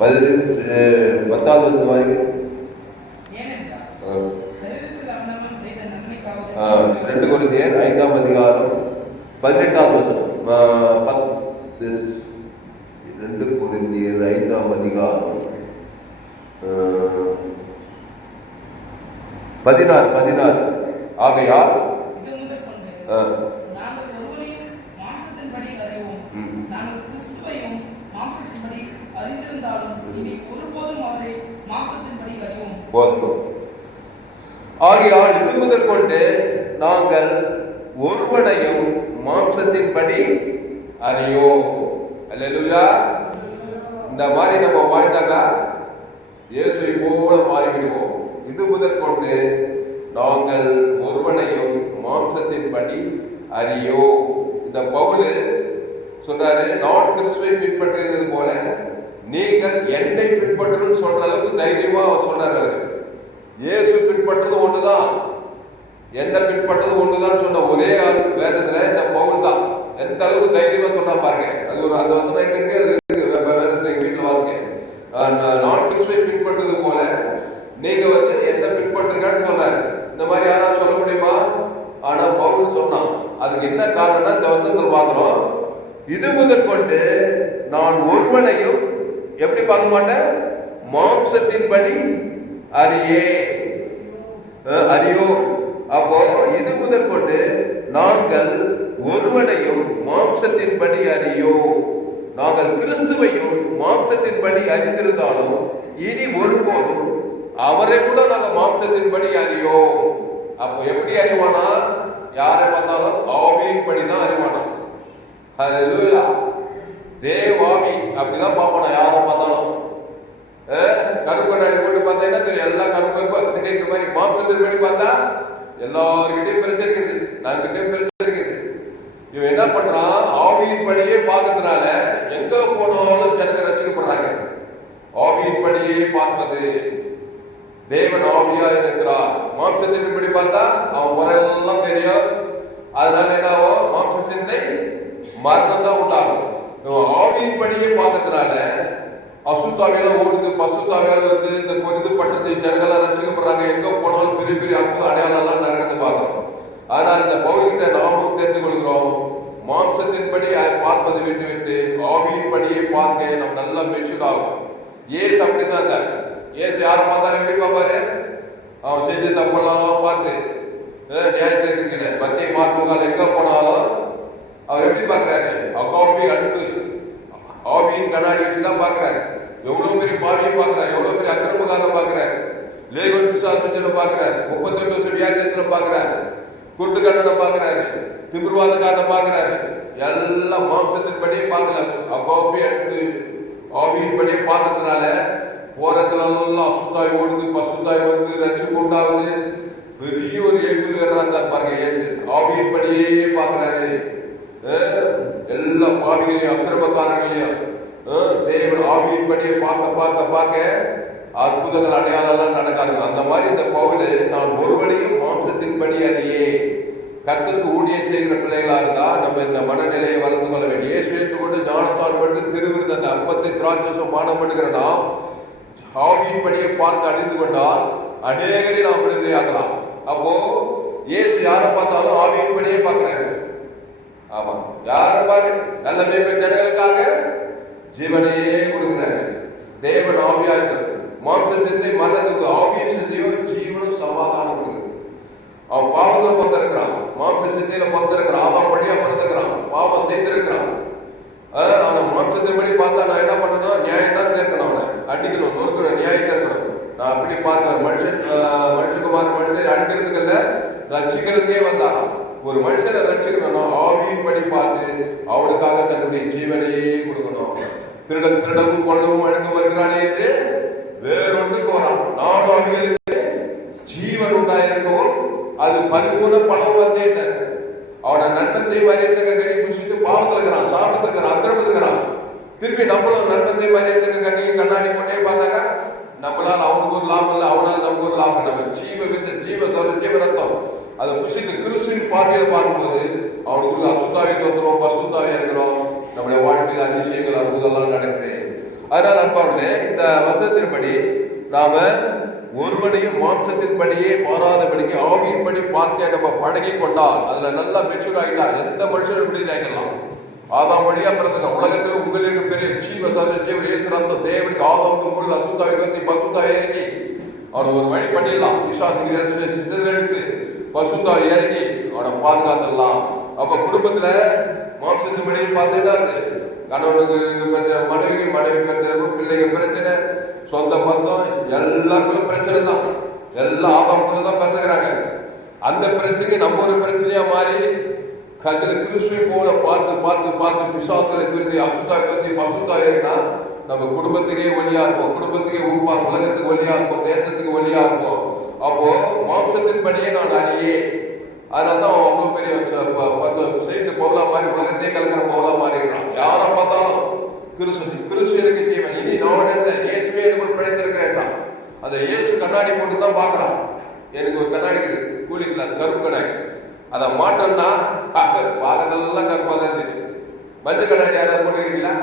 10வது வருஷம் வாங்கி 2 கொரிந்தியர் 5ஆம் அதிகாரம் 18வது வசனம். 2 கொரிந்தியர் 5ஆம் அதிகாரம் 16. ஆகையால் ஆகையால் இது முதல் கொண்டு நாங்கள் ஒருவனையும் மாம்சத்தின்படி அறியோம். அல்லேலூயா. இந்த மாதிரி நம்ம வாழ்ந்தாக்கா இயேசுவை போல மாறிவிடுவோம். இது முதல் கொண்டு நாங்கள் ஒருவனையும் மாம்சத்தின்படி அறியோம். இந்த பவுல் சொல்றாரு, நான் கிறிஸ்துவை பின்பற்றியது போல நீங்கள் என்னை பின்பற்றணும்னு சொல்ற அளவுக்கு தைரியமா அவர் சொல்றாரு. இயேசு பின்பற்றது ஒண்ணுதான், என்ன பின்பற்றது ஒண்ணுதான் சொன்ன ஒரே ஆள் வேதத்துல இந்த பவுல் தான். எந்த அளவுக்கு தைரியமா சொன்னா பாருங்க. அது ஒரு அந்த வசனம் எங்க இருக்கு, அது இருக்கு வேதத்துல எங்க வீட்டுல வாங்க. நான் கிறிஸ்துவை பின்பற்றது போல நீங்க என்ன பின்பற்றுங்கன்னு சொல்றாரு. இந்த மாதிரி யாராவது சொல்ல முடியுமா? ஆனா பவுல் சொன்னான். அதுக்கு என்ன காரணம்னா இந்த வசனத்தில் பார்க்கிறோம், இது முதல் கொண்டு நான் ஒருவனையும் எப்படி பார்க்க மாட்டேன், மாம்சத்தின்படி அறியோ. அப்போ இது முதல் கொண்டு நாங்கள் ஒருவனையும் மாம்சத்தின்படி அறியோ. நாங்கள் கிறிஸ்துவையும் மாம்சத்தின்படி அறிந்திருந்தாலும் இனி ஒருபோதும் அவரை கூட நாங்கள் மாம்சத்தின்படி அறியோ. அப்போ எப்படி அறிவானா? யாரை பார்த்தாலும் ஆவியின் படிதான் அறிவானா. ஹல்லேலூயா. தேவாவி அப்படிதான் பார்ப்பானா யாரை பார்த்தாலும். கருப்பு நாடி போட்டு பார்த்தீங்கன்னா தெரியும், எல்லாம் கருப்பு இந்த மாதிரி. மாம்சத்தின்படி பார்த்தா எல்லாருக்கிட்டையும் பிரச்சனை இருக்குது, நாங்கிட்டையும் பிரச்சனை இருக்குது. இவன் என்ன பண்றான், ஆவியின் படியே பார்க்கறதுனால எங்க போனாலும் ஜனங்க ரசிக்கப்படுறாங்க. ஆவியின் படியே பார்ப்பது. தேவன் ஆவியா இருக்கிறார். மாம்சத்தின்படி பார்த்தா அவன் முறையெல்லாம் தெரியும். அதனால என்ன ஆகும், மாம்ச சிந்தை மரணம் தான் உண்டாகும். ஆவியின் படியே பார்க்கறதுனால அசுத்தாவியெல்லாம் ஓடுது, பசுத்தாவியால இந்த இது பண்றது, ஜனங்கள்லாம் ரசிக்கப்படுறாங்க. எங்க போனாலும் பெரிய பெரிய அற்புத அடையாளம் எல்லாம் நடந்து பார்க்கிறோம். ஆனால் இந்த பவுல்கிட்ட நாமும் தெரிந்து கொள்கிறோம், மாம்சத்தின்படி பார்ப்பதை விட்டு விட்டு ஆவியின் படியே பார்க்க நம்ம நல்லா மெச்சூர் ஆகும். ஏசு அப்படிதான் இருந்தார். ஏசு யாரை பார்த்தாலும் எப்படி பார்ப்பாரு, அவன் செஞ்ச தப்பெல்லாம் பார்த்து நியாயத்தை இருக்கிற மத்திய மார்க்கால் எங்க போனாலும் அவர் எப்படி பார்க்கிறாரு, அக்காவி அன்பு ஆவியின் கண்ணாடி வச்சுதான் பார்க்கிறாரு. எவ்வளவு பெரிய பாவியை பார்க்கிறாரு, எவ்வளவு பெரிய அக்கிரமகாரம் பார்க்கிறாரு, லேகன் பிசாசுல பார்க்கிறாரு, 38 வருஷம் வியாதியத்துல பார்க்கிறாரு, குட்டு கண்ணனை பார்க்கிறாரு, திமிர்வாதக்காரனை பார்க்கிறாரு. எல்லாம் மாம்சத்தின்படியே பார்க்கல, அக்காவி அன்பு ஆவியின் படியே பார்க்கறதுனால போறதுல எல்லாம் அசுத்தாய் ஓடுது, பசுத்தாய் வருது, ரட்சிப்பு உண்டாகுது. பெரிய ஒரு ஏற்குள் வேறாங்க பாருங்க. ஏசு ஆவியின் படியே பார்க்கிறாரு. எல்லா பாவிகளையும் அக்கிரமக்காரங்களையும் தேவன் ஆவியின் படியே பார்க்க அற்புதங்கள் அடையாளம் எல்லாம் நடக்காது. அந்த மாதிரி இந்த பவுல், நான் ஒருவனையும் மாம்சத்தின்படி அறியே. கர்த்தருக்கு ஊழியம் செய்கிற பிள்ளைகளா இருந்தா நம்ம இந்த மனநிலையை வளர்ந்து கொள்ள வேண்டும். ஏசு ஏற்றுக்கொண்டு ஞானஸ்நானம் எடுத்து திருவிருந்த அந்த அப்பத்தை திராட்சரசம் பானம் பண்ணுகிறனா ஆவியின் படியை பார்க்க அறிந்து கொண்டால் அநேகரை நாம் விடுதலையாக்கலாம். அப்போ இயேசு யாரை பார்த்தாலும் ஆவியின் படியே பார்க்கிறாரு. ஆமா, யாரை பாரு, நல்ல மேய்ப்பன் ஜனங்களுக்காக ஜீவனையே கொடுக்கிறாரு. தேவன் ஆவியா இருக்கிறார். மாம்ச சிந்தை மரணத்துக்கு, ஆவியின் சிந்தையோ ஜீவனும் சமாதானம் கொடுக்குது. அவன் பாவங்களை பிறந்திருக்கிறான், மாம்ச சிந்தையில பிறந்திருக்கிறான், அவன் வழியா பிறந்திருக்கிறான், பாவம் செய்திருக்கிறான். ஆனா மாம்சத்தின்படி பார்த்தா நான் என்ன பண்ணணும், நியாயத்தான் இருக்கணும், அவனை அடிக்கணும், நொறுக்கணும், நியாயத்தான் இருக்கணும். நான் அப்படி பார்க்கிறேன். மனுஷகுமார் மனுஷனை அடிக்கிறதுக்கு இல்ல, ரட்சிக்கிறதுக்கே வந்தான். ஒரு மனுஷனை ரட்சிக்கணும்னா ஆவியின் படி பார்த்து அவனுக்காக தன்னுடைய ஜீவனையே கொடுக்கணும். திருடவும் கொள்ளவும் அழுக்க வருகிறானே என்று வேறொன்றுக்கு வரான். நானும் அவர்களுக்கு ஜீவன் உண்டாயிருக்கவும் அது பரிபூர்ண பணம் வந்தேன். அவனை நன்மத்தை மரியத்தக்க கனி புசித்து பாவத்துக்கிறான், சாபத்துக்கிறான், அக்கிரமத்துக்கிறான். திருப்பி நம்மளும் நன்மத்தை மரியத்தக்க கண்ணி கண்ணாடி கொண்டே பார்த்தாங்க. நம்மளால் அவனுக்கு ஒரு லாபம் இல்லை, அவனால் நமக்கு ஒரு லாபம். நம்ம ஜீவரத்தம் அதை புசித்து கிறிஸ்துவின் பார்வையில பார்க்கும்போது அவனுக்குள்ள அசுத்தாவே தோற்றுறோம், பசுத்தாவே இருக்கிறோம். நம்முடைய வாழ்க்கையில் அதிசயங்கள் அற்புதம்லாம் நடக்குது. அதனால் அன்பார்களே, இந்த வசனத்தின்படி நாம ஒருவனையும் மாம்சத்தின்படியே மாறாதபடிக்கு ஆவியின்படி பார்க்க நம்ம பழகி கொண்டால் அதுல நல்லா மெச்சூர் ஆகிட்டா எந்த மனுஷனும் இப்படி ஆகிடலாம். ஆதாம் வழியா பிறந்த உலகத்தில் உங்களுக்கு பெரிய ஜீவ சர்வ தேவனுக்கு ஆதாமுக்கு பொழுது அசுத்தாவை பற்றி பசுத்தாவை இறங்கி அவனை ஒரு வழி பண்ணிடலாம். விசுவாசிக்கிற சிந்தனை எடுத்து பசுத்தாவை இறங்கி அவனை பாதுகாத்துடலாம். அப்ப குடும்பத்துல மாம்சத்தின் வழியை பார்த்துட்டா இருக்கு. கணவனுக்கு மனைவி, மனைவி பிரச்சனை, பிள்ளைங்க பிரச்சனை, சொந்த பந்தம், எல்லாருக்குள்ள பிரச்சனை தான். எல்லாம் ஆதாமுக்குள்ள தான் பிறந்துக்கிறாங்க. அந்த பிரச்சனையை நம்ம ஒரு பிரச்சனையா மாறி கஜல கிறிஸ்துவை போல பார்த்து பார்த்து பார்த்து விசுவாசத்தை திருப்பி அசுத்தாய் பற்றி பசுத்தாயினா நம்ம குடும்பத்துக்கே ஒளியா இருப்போம், குடும்பத்துக்கே உருப்பா, உலகத்துக்கு ஒளியா இருப்போம், தேசத்துக்கு ஒளியா இருப்போம். அப்போ மாம்சத்தின் படியே நான் அறியே. அதனால்தான் அவ்வளவு பெரிய செய்து பவுலா மாதிரி உலகத்தையே கலக்கிற பவுலா மாறிடுறான். யாரை பார்த்தாலும் கிறிஸ்துவனுக்கு ஜீவன், இனி நான் என்ன, இயேசுவே எனக்கு பிழைத்திருக்கிறேன். அந்த இயேசு கண்ணாடி போட்டு தான் பார்க்கறான். எனக்கு ஒரு கண்ணாடி இருக்குது, கூலி கிளாஸ் கருப்பு கண்ணாடி. அதை மாட்டோம்னா பாகத்தெல்லாம் கருப்பாக தான் தெரியும். மஞ்சள் கண்ணாடி யாராவது போட்டுக்கிறீங்களா?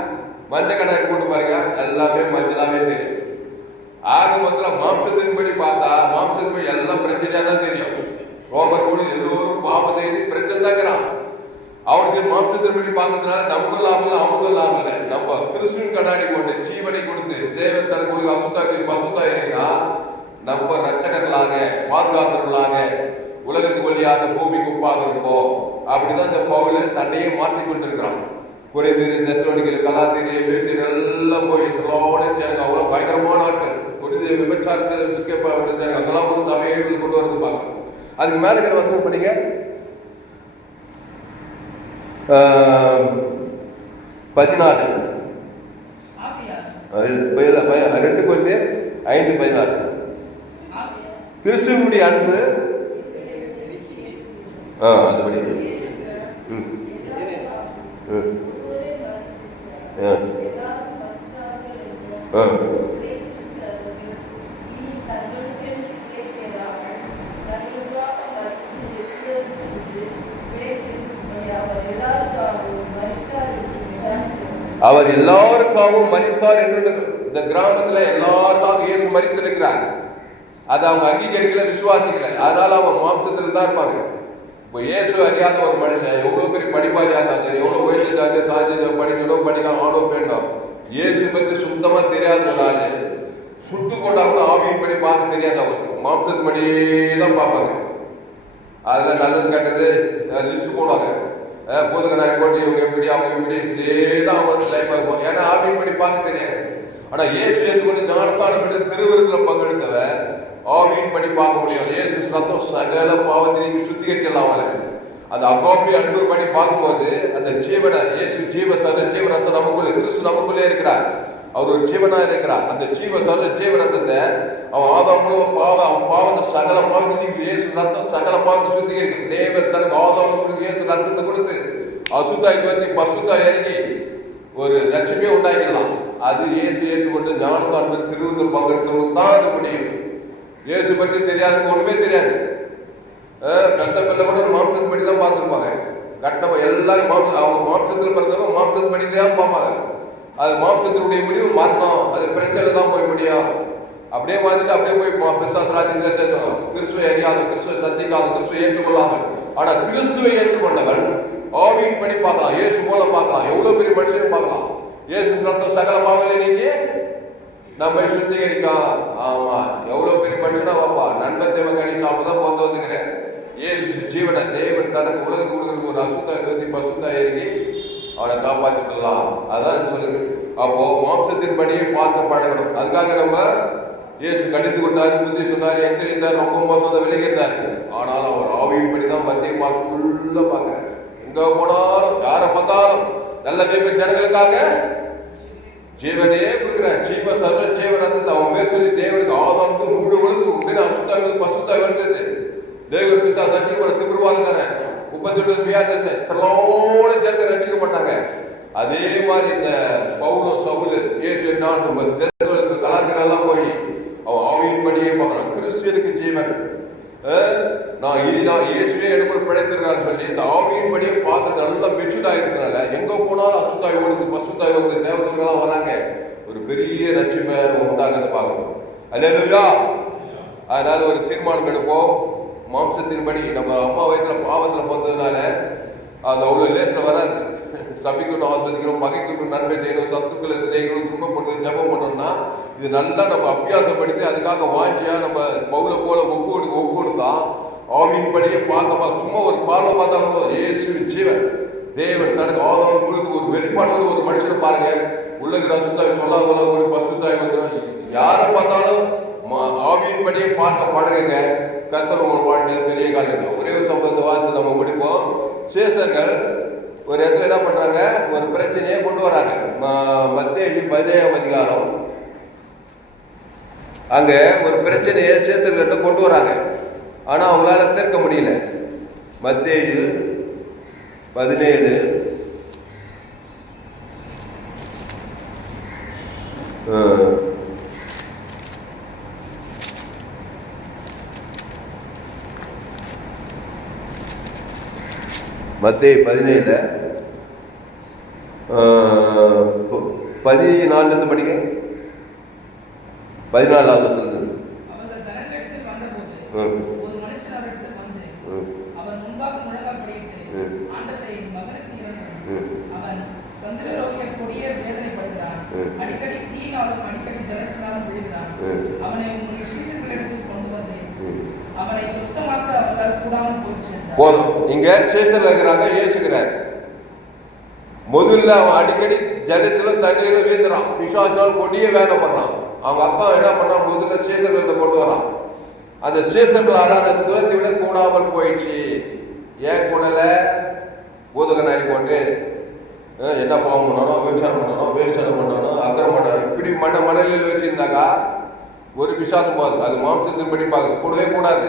மஞ்சள் கண்ணாடி போட்டு பாருங்க, எல்லாமே மஞ்சளாவே தெரியும். ஆக மொத்தம் மாம்சத்தின்படி பார்த்தா மாம்சத்தின்படி எல்லாம் பிரச்சனையா தான் தெரியும். ரோமர் கூட எல்லோரும் பாவத்தை பிரச்சனை தாங்கிறான். அவனுக்கு மாம்சத்தின்படி பார்க்கறதுனால நமக்கும் லாபம் இல்லை, அவனுக்கும் லாபம் இல்லை. நம்ம கிறிஸ்துவின் கண்ணாடி போட்டு ஜீவனை கொடுத்து தேவன் தனக்கு அசுத்தாயிருந்தா நம்ம ரட்சகர்களாக பாதுகாத்தவர்களாக உலகத்துக்கு வழியாக பூமிக்கு உப்பாக இருப்போம். அப்படிதான் இந்த பவுல் தன்னையே மாற்றிக் கொண்டிருக்கிறான். குறைந்தீர், தெசலோனிக்கேயர், கலாத்தியர், பேசியர் எல்லாம் போய் அவ்வளவு பயங்கரமான ஆட்கள். குடித விபச்சாரத்தில் சிக்கப்பட்ட அதெல்லாம் ஒரு சபையை கொண்டு வந்து பார்க்கணும். அதுக்கு மேல இருக்கிற வசனம் பண்ணீங்க 14 2 Corinthians 5:14 கிறிஸ்துவினுடைய அன்பு அதுபடி அவர் எல்லாருக்காகவும் மரித்தார் என்று இந்த கிராமத்துல எல்லாருக்காக இயேசு மரித்திருக்கிறார். அதை அவங்க அங்கீகரிக்கல, விசுவாசிக்கல. அதனால அவங்க மாம்சத்துல தான் இருப்பாங்க. இப்போ இயேசு அறியாத ஒரு மனுஷன் எவ்வளவு பெரிய படிப்பாளியா இருந்தாலும் எவ்வளவு உயர்ந்தாங்க, தாஜி படிக்கணும், படிக்கலாம், ஆடோ பேண்டோம், இயேசு பத்தி சுத்தமா தெரியாததுனால சுட்டு போட்டா கூட ஆவியின் படி பார்க்க தெரியாது. அவங்களுக்கு மாம்சத்து படியே தான் பார்ப்பாங்க. அதுல நல்லது கெட்டது லிஸ்ட் போடுவாங்க. போதுக்கண்ணாடி போட்டு இவங்க எப்படி அவங்க எப்படி இதேதான் அவங்களுக்கு லைஃப் ஆகும். ஏன்னா ஆவியின் படி பார்க்க தெரியாது. ஆனா இயேசு ஏற்றுக்கொண்டு ஞானஸ்தானம் எடுத்து திருவிருந்தில பங்கெடுத்தவ ஆவியின் படி பார்க்க முடியும். இயேசு ரத்தம் சகல பாவத்திற்கு சுத்திகரிச்சலாம். அந்த அப்பாப்பி அன்பு படி பார்க்கும்போது அந்த ஜீவனை இயேசு ஜீவ ரத்தம் நமக்குள்ளே, கிறிஸ்து நமக்குள்ளே இருக்கிறார். அவர் ஒரு ஜீவனா இருக்கிறார். அந்த ஜீவ ரத்தத்தை அவன் ஆதாம் பாவத்தை சகல பாவத்திற்கு இயேசு ரத்தம் சகல பாவத்தை சுத்திகரிக்கும். தேவன் தனக்கு ஆதாம் இயேசு ரத்தத்தை கொடுத்து அசுத்தாய் பற்றி பசுத்தாய் இறங்கி ஒரு லட்சமே உண்டாக்கிடலாம். அது இயேசு ஏற்றுக்கொண்டு ஞானஸ்தானம் திருவிருந்தில் பங்கெடுத்து தான் அது முடியும். இயேசு பற்றி தெரியாது, ஒண்ணுமே தெரியாது. கட்ட பிள்ளை கூட மாம்சத்தின் படி தான் பார்த்துருப்பாங்க. கட்ட எல்லாரும் அவங்க மாம்சத்தில் பிறந்தவங்க மாம்சத்தின் படி தான் பார்ப்பாங்க. அது மாம்சத்தினுடைய முடிவு மாற்றணும், அது பிரச்சனை தான் போய் முடியும். அப்படியே பார்த்துட்டு அப்படியே போய் பிசாசராஜ்யத்தை சேர்க்கணும். கிறிஸ்துவை அறியாத, கிறிஸ்துவை சந்திக்காத, கிறிஸ்துவை ஏற்றுக்கொள்ளாத. ஆனா கிறிஸ்துவை ஏற்றுக்கொண்டவன் ஆவியின் படி பார்க்கலாம், இயேசு போல பார்க்கலாம், எவ்வளவு பெரிய மனுஷனும் பார்க்கலாம். இயேசு ரத்தம் சகல பாவங்களை நீங்க நம்ம சுத்திகரிக்கலாம். ஆமா, எவ்வளவு பெரிய மனுஷனா பாப்பா, நன்மை தேவை கனி சாப்பிதான் பொந்து வந்துக்கிறேன். இயேசு ஜீவனை தேவன் தனக்கு உலகம் கொடுக்குறது ஒரு அசுத்தாய் பசுத்தாய் இறங்கி அவனை காப்பாற்றிக்கலாம். அதான் சொல்லுங்க. அப்போ மாம்சத்தின் படியே பார்க்க பழகணும். அதுக்காக நம்ம இயேசு கடித்து கொண்டாரு, புத்தி சொன்னாரு, எச்சரித்தார், ரொம்ப மோசம் விலகிருந்தாரு. ஆனாலும் அவர் ஆவியின் படிதான் மத்திய பார்க்க பார்க்கிறேன். எங்க போனாலும் யாரை பார்த்தாலும் நல்ல தேவன் ஜனங்களுக்காக ஜீவனே கொடுக்குறார். ஜீவ சர்வ ஜீவனத்தை அவன் பேர் சொல்லி தேவனுக்கு ஆதாம் மூடு உலகம் அசுத்தாய் பசுத்தாய் வந்தது. தேவன் பிசாசு திமிர்வாதக்கார 38 வியாதியோட ஜனங்கள் ரட்சிக்கப்பட்டாங்க. அதே மாதிரி இந்த பவுலும் சவுல் இயேசு கலாச்சாரம் எல்லாம் போய் அவன் ஆவியின் படியே பார்க்கறான். கிறிஸ்துவனுக்கு ஜீவன் நான் இயேசுவே எனக்கு பிழைத்திருக்கான்னு சொல்லி இந்த ஆவியின் படியே பார்க்க நல்லா மெச்சூர்ட் ஆயிருக்கிறதுனால எங்க போனாலும் அசுத்தாய் ஓடுது, பசுத்தாய் ஓடுது, தேவதர்கள்லாம் வராங்க. ஒரு பெரிய ரட்சிப்பை உண்டாகிறத பார்க்கணும். அல்லேலூயா. அதனால ஒரு தீர்மானம் எடுப்போம். மாம்சத்தின்படி நம்ம அம்மா வயிற்றுல பாவத்துல போனதுனால அந்த அவ்வளவு லேசில் வராது. சபிக்கணும், ஆஸ்வதிக்கணும், பகைக்கணும், நன்மை செய்யணும், சத்துக்களை சிதைக்கணும், துன்பம் பண்ணணும், ஜபம் பண்ணணும்னா இது நல்லா நம்ம அபியாசப்படுத்தி அதுக்காக வாஞ்சியா நம்ம பவுல போல ஒவ்வொருக்கா ஆவியின் படியே பார்க்க சும்மா ஒரு பார்வை பார்த்தாலும் இயேசு ஜீவன் தேவன் தனக்கு ஆதாரம் கொடுத்து ஒரு வெளிப்பாடு ஒரு மனுஷனை பாருங்க. உள்ளது ரசுத்தாய் சொல்லாத ஒரு பசுத்தாய் வந்துடும். யாரை பார்த்தாலும் ஆவியின் படியே பார்க்க பழகுங்க. கர்த்தர் உங்க வாழ்க்கையில பெரிய காரியம். ஒரே ஒரு சம்பவத்தை வாசி நம்ம முடிப்போம். சேசர்கள் ஒரு இடத்துல என்ன பண்றாங்க, ஒரு பிரச்சனையை கொண்டு வராங்க. மத்தேயு 17ஆம் அதிகாரம். அங்க ஒரு பிரச்சனையை சேசர்கள்ட்ட கொண்டு வராங்க. ஆனா அவங்களால தீர்க்க முடியல. மத்தேயு 17 மத்தேயு 17 14 படிக்க. 14வது சொல்லுது. போதும். இங்க சேசர்ல இருக்கிறாங்க, ஏசுகிறார். முதல்ல அவன் அடிக்கடி ஜலத்துல தண்ணீர்ல வீழ்ந்துறான். பிசாசால் கொடிய வேலை பண்றான். அவங்க அப்பா என்ன பண்ணா, முதல்ல சேசர்களை கொண்டு வரான். அந்த சேசர்களால அதை துரத்தி விட கூடாமல் போயிடுச்சு. ஏன் கூடல? பூதகனாடி போட்டு என்ன பாவம் பண்ணணும், விவசாயம் பண்ணணும், விவசாயம் பண்ணணும், அக்கறம் பண்ணணும், இப்படி மணலில் வச்சிருந்தாக்கா ஒரு பிசாசம் போகுது. அது மாம்சத்தின் படி பார்க்க கூடவே கூடாது.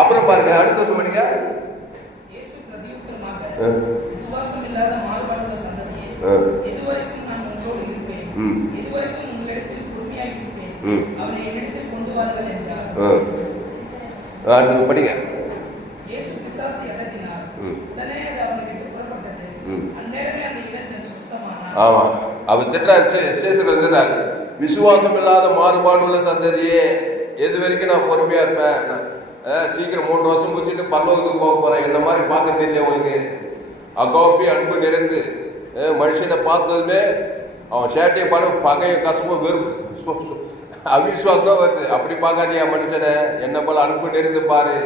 அப்புறம் பாருங்க, அடுத்த வருஷம் படிங்க. விசுவாசம் இல்லாத மாறுபாடுள்ள சந்ததியே, இதுவரைக்கும் நான் உங்களோடு இருப்பேன், இதுவரைக்கும் உங்களிடத்தில் பொறுமையாக இருப்பேன், அவனை என்னிடத்தில் கொண்டு வாருங்கள் என்றார். படிங்க. இயேசு பிசாசை அதட்டினார். உடனே அது அவனை விட்டு புறப்பட்டது. அந்நேரமே அந்த இளைஞன் சுஸ்தமானான். ஆமா, அவர் திட்டார். சேசர்கள் திட்டார், விசுவாசம் இல்லாத மாறுபாடுள்ள சந்ததியே, எது வரைக்கும் நான் பொறுமையா இருப்பேன், சீக்கிரம் 3 வருஷம் முடிச்சுட்டு பரலோகத்துக்கு போக போறேன், என்ன மாதிரி பார்க்க தெரியல உங்களுக்கு. அகாப்பி அன்பு நிறைந்து மனுஷனை பார்த்ததுமே அவன் சேட்டையை பாரு, பகைய கசமும் வெறும் அவிசுவாசம் வருது. அப்படி பார்க்காதியா மனுஷனை, என்ன போல அன்பு நிறைந்து பாரு,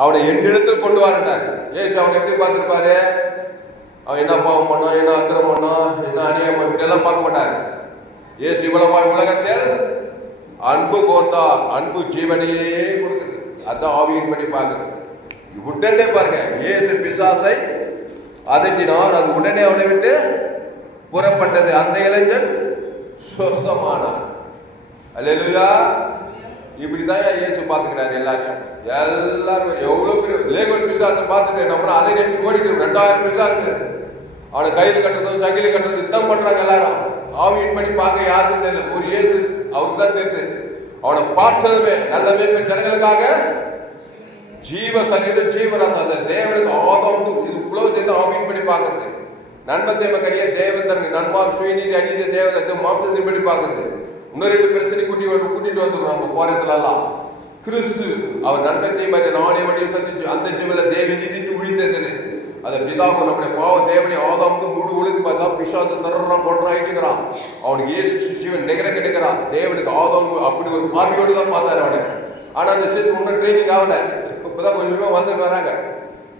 அவனை என்னிடத்தில் கொண்டு வரட்டார். ஏசு அவனை எப்படி பார்த்துருப்பாரு? அவன் என்ன பாவம் பண்ணான், என்ன அக்கிரம் பண்ணான், என்ன அநியாயம், இப்படியெல்லாம் பார்க்க மாட்டார். ஏசு இவ்வளவு உலகத்தில் அன்பு கோர்ந்தா, அன்பு ஜீவனையே கொடுக்குது. அதான் ஆவியின் படி பார்க்குது. உடனே பாருங்க, ஏசு பிசாசை அதட்டினார், அது உடனே அவனை விட்டு புறப்பட்டது. அந்த இளைஞன் சொசமானார். அல்லேலூயா. இப்படிதான் இயேசு பார்த்துக்கிறாரு எல்லாரும். எவ்வளவு பெரிய லேகோல் பிசாசை பார்த்துட்டு நம்ம அதை நினைச்சு ஓடிட்டு 2000 பிசாசு அவனை கைது கட்டுறதும் சங்கிலி கட்டுறதும் யுத்தம் பண்றாங்க எல்லாரும். ஆவியின் படி பார்க்க யாருக்கும் தெரியல, ஒரு இயேசு அவருக்கு தான் தெரியுது. அவனை பார்த்ததுமே நல்லவே ஜனங்களுக்காக ஜீவ சரீரம் ஜீவராக அந்த தேவனுக்கு ஆதம் இது உழவு சேர்ந்து ஆவியின் படி பார்க்கறது. நன்மை தேவ கனிய தேவன் தனக்கு நன்மார் சுயநீதி அநீதி தேவதை மாம்சத்தின் படி பார்க்கறது. இன்னொரு 2 பிரச்சனை கூட்டிட்டு வந்துடும் நம்ம போறதுல எல்லாம். கிறிஸ்து அவர் நன்மத்தை மாதிரி நானே வழியில் சந்திச்சு அந்த ஜீவல தேவி நீதிட்டு உழித்தது. அதை பிதாவும் நம்முடைய பாவ தேவனை ஆதாமுக்கு மூடு உழுது பார்த்தா பிசாசு தர்றான் கொண்டாயிட்டுக்கிறான். அவனுக்கு ஏசு ஜீவன் நிகரான். தேவனுக்கு ஆதாம் அப்படி ஒரு பார்வையோடு தான் பார்த்தாரு அவனை. ஆனா அந்த சேர்த்து ஒன்றும் ட்ரைனிங் ஆகல. இப்பதான் கொஞ்சமே வந்துட்டு வராங்க.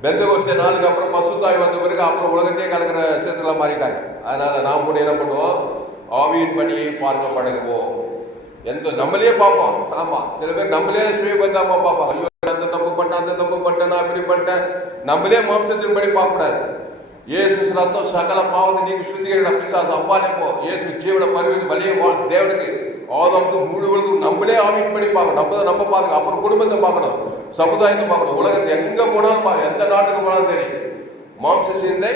பெந்தகோஸ்தே நாளுக்கு அப்புறம் பசுத்தாய் வந்த பிறகு அப்புறம் உலகத்தையே கலக்கிற சேர்த்துலாம் மாறிட்டாங்க. அதனால நாம் கூட என்ன பண்ணுவோம், ஆவியின் பணியை பார்க்க பழகுவோம். நம்மளே பார்ப்போம். ஆமா, சில பேர் நம்மளே சுயபந்தாமா பார்ப்போம். ஐயோ அந்த தப்பு பண்ணிட்டேன், நான் இப்படி பண்ணிட்டேன். நம்மளே மாம்சத்தின் படி பார்க்க கூடாது. இயேசு ரத்தம் சகல பாவத்தை நீங்க சுத்திகரிக்கிற பிசாசு அப்பாலே போ. இயேசு ஜீவன பருவத்து வலிய தேவனுக்கு ஆதாமுக்கு முழுவதும் நம்மளே ஆவியின் படி பார்க்கணும். நம்ம பார்க்கணும். அப்புறம் குடும்பத்தை பார்க்கணும், சமுதாயத்தை பார்க்கணும், உலகத்தை எங்க போனாலும் பாருங்க, எந்த நாட்டுக்கு போனாலும் சரி. மாம்ச சிந்தை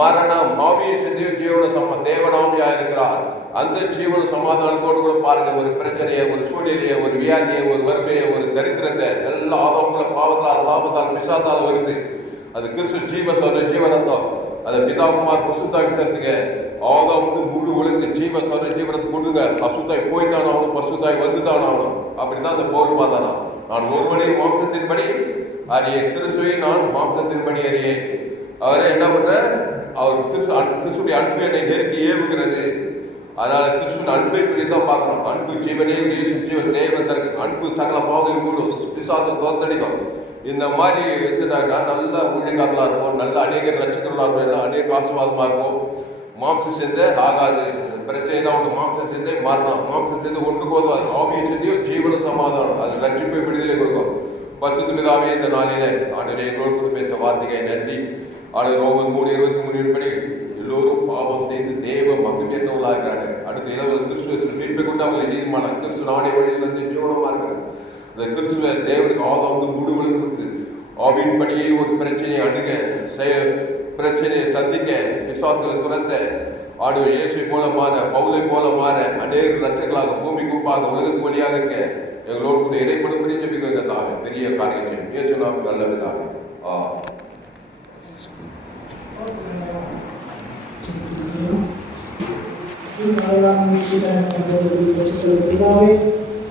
மரணம், ஆவிய சிந்தையோ ஜீவன தேவனாமியா இருக்கிறார். அந்த ஜீவன சமாதானத்தோடு கூட பாருங்க, ஒரு பிரச்சனையை, ஒரு சூழ்நிலையை, ஒரு வியாதியை, ஒரு வறுமையை, ஒரு தரித்திரத்தை எல்லா ஆதாமுல பாவத்தால் சாபத்தால் பிசாத்தால் வருது. அது கிறிஸ்து ஜீவ சொல்ற ஜீவனத்தம். அதை பிதாகுமார் பசுத்தாக்கி சேர்த்துக்க ஆதாமுக்கு முழு உலக ஜீவன் சொல்ற ஜீவனத்தை கொடுங்க. அசுத்தாய் போய்தான் ஆகணும், பசுத்தாய் வந்துதான் ஆகணும். அப்படிதான் அந்த பவுல் பார்த்தானா. நான் ஒருவனே மாம்சத்தின்படி அறியேன், கிறிஸ்துவை நான் மாம்சத்தின்படி அறியேன். அவரே என்ன பண்ற, அவர் கிறிஸ்துடைய அன்பு என்னை நெருக்கி ஏவுகிறது. அதனால கிறிஸ்துவின் அன்பை பற்றி தான் பார்க்கணும். அன்பு ஜீவனே, இயேசு ஜீவன் தேவன் தருக்கு அன்பு சகல பாவங்கள் மூடும், பிசாசம் தோத்தடிக்கும். இந்த மாதிரி வச்சுட்டாங்கன்னா நல்ல ஊழியக்காரர்களா இருக்கும், நல்ல அநேக லட்சக்கர்களா இருக்கும், அநேக ஆசீர்வாதமா இருக்கும். மாம்சம் சேர்ந்து ஆகாது, பிரச்சனை தான் ஒன்று. மாம்சம் சேர்ந்தே மரணம், மாம்சம் சேர்ந்து ஒன்று போதும். அது ஆவியை சேர்ந்தியோ ஜீவன சமாதானம், அது ரட்சிப்பை விடுதலை கொடுக்கும். பசுத்த பிதாவே, இந்த நாளிலே ஆண்டவரே எங்களோடு கூட பேச வார்த்தையை நன்றி. ஆண்டு ரோமன் 3:23 படி எல்லோரும் பாவம் செய்து தேவ மகிமையற்றவர்களாக இருக்கிறாங்க. அடுத்த இரவு கிறிஸ்துவ மீட்பை கொண்டு அவங்களை நீதிமான கிறிஸ்து நானே வழியில் சந்தி ஜீவனமா இருக்கிறாங்க. அந்த கிறிஸ்துவ தேவனுக்கு ஆதாம் முழு உலகம் இருக்குது. ஆவின்படியே ஒரு பிரச்சனையை அணுக, பிரச்சனையை சந்திக்க, விசுவாசங்களை துரத்த, ஆண்டவர் இயேசுவை போல மாற, பவுலை போல மாற, அநேக லட்சங்களாக பூமி குப்பாக உலகத்து வழியாக இருக்க எங்களோடு கூட இறைப்படும்படி ஜெபிக்க தாவே பெரிய காரியம் செய்யும். இயேசு நாமத்தில் நல்ல பிதாவே.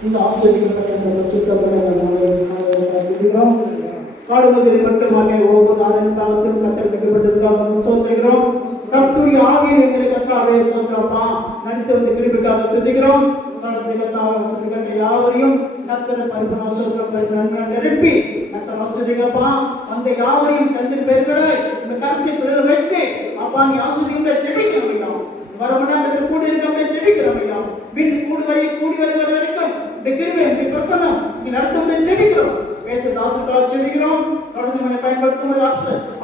இந்த ஆசிரியர்கள் பாடுவதில் மட்டுமாக ஒவ்வொரு ஆரம்பித்தாலும் கத்தல் வைக்கப்பட்டதுக்காக சோதரிக்கிறோம். கர்த்தருடைய ஆவியை எங்களை கத்தாவே சோதரப்பா நடித்து வந்து கிருபிக்காக துதிக்கிறோம். யாவரையும் கத்தரை பரிபூர்ண சோதரப்பா நிரப்பி கத்தர் ஆசிரியப்பா அந்த யாவரையும் தந்தின் பெருக்களை இந்த கருத்தை பிறகு வச்சு அப்பா நீ ஆசிரியங்களை ஜெபிக்கிறோம் ஐயா. வரமண்டலத்தில் கூடி இருக்க ஜெபிக்கிறோம் ஐயா. வீட்டு கூடி வருகிற வரைக்கும் இந்த கிருபை இந்த பிரசன்னம் நீ நடத்துவதை ஜெபிக்கிறோம். பேச தாசர்களால் ஜெபிக்கிறோம். தொடர்ந்து நம்மை பயன்படுத்தும்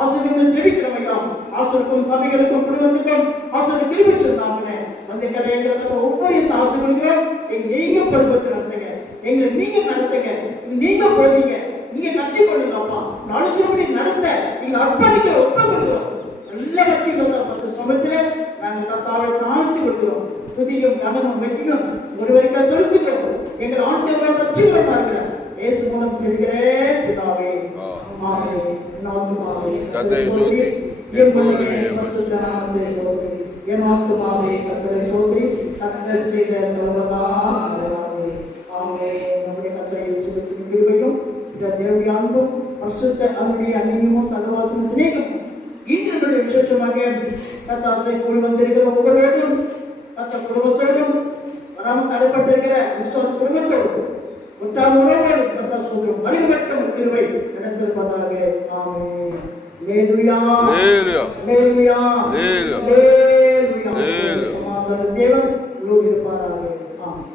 ஆசிரியர்களை ஜெபிக்கிறோம் ஐயா. ஆசிரியருக்கும் சபைகளுக்கும் குடும்பத்துக்கும் ஆசிரியர் கிருபை சொன்னாங்க. அந்த கடைகளுக்கு ஒவ்வொரு தாழ்த்து கொடுக்கிறோம். நீங்க பொறுப்பேற்று நடத்துங்க, எங்களை நீங்க நடத்துங்க, நீங்க போதீங்க, நீங்க கட்சி கொள்ளுங்கப்பா. அனுசப்படி நடத்த நீங்க அர்ப்பணிக்கிற ஒப்ப கொடுக்கிறோம். எல்லாவற்றையும் பத்து சமயத்துல நாங்கள் கத்தாவை தாழ்த்தி கொடுக்கிறோம். புதியும் கனமும் வெற்றியும் ஒருவருக்கா செலுத்துகிறோம். எங்கள் ஆண்டவரை கட்சிகளை பார்க்கிறேன். இயேசு மூலம் ஜெபிக்கிறேன் பிதாவே. ஆமென். நாமமாவே கர்த்தரை ஸ்தோத்திரி. என் ஆத்துமாவே கர்த்தரை ஸ்தோத்திரி. கர்த்தர் செய்த சகலமெல்லாம் தேவாவே. ஆமென். நம்முடைய கர்த்தரை இயேசுவின் கிருபையும் இந்த தேவனுடைய அன்பும் பரிசுத்த அன்புடைய அன்பியும் சகவாசமும் சிநேகமும் இன்று விசேஷமாக கர்த்தாசை கூடி வந்திருக்கிற ஒவ்வொருவரும் கர்த்த குடும்பத்தோடும் வராமல் தடைப்பட்டிருக்கிற விசுவாச குடும்பத்தோடும் ஒட்டாத உறவோடு கர்த்தா சொல்கிறோம். அறிவுமட்டும் கிருபை கிடைத்திருப்பதாக. ஆமென். அல்லேலூயா அல்லேலூயா அல்லேலூயா அல்லேலூயா. சமாதான தேவன் உங்களோடு இருப்பாராக. ஆமென்.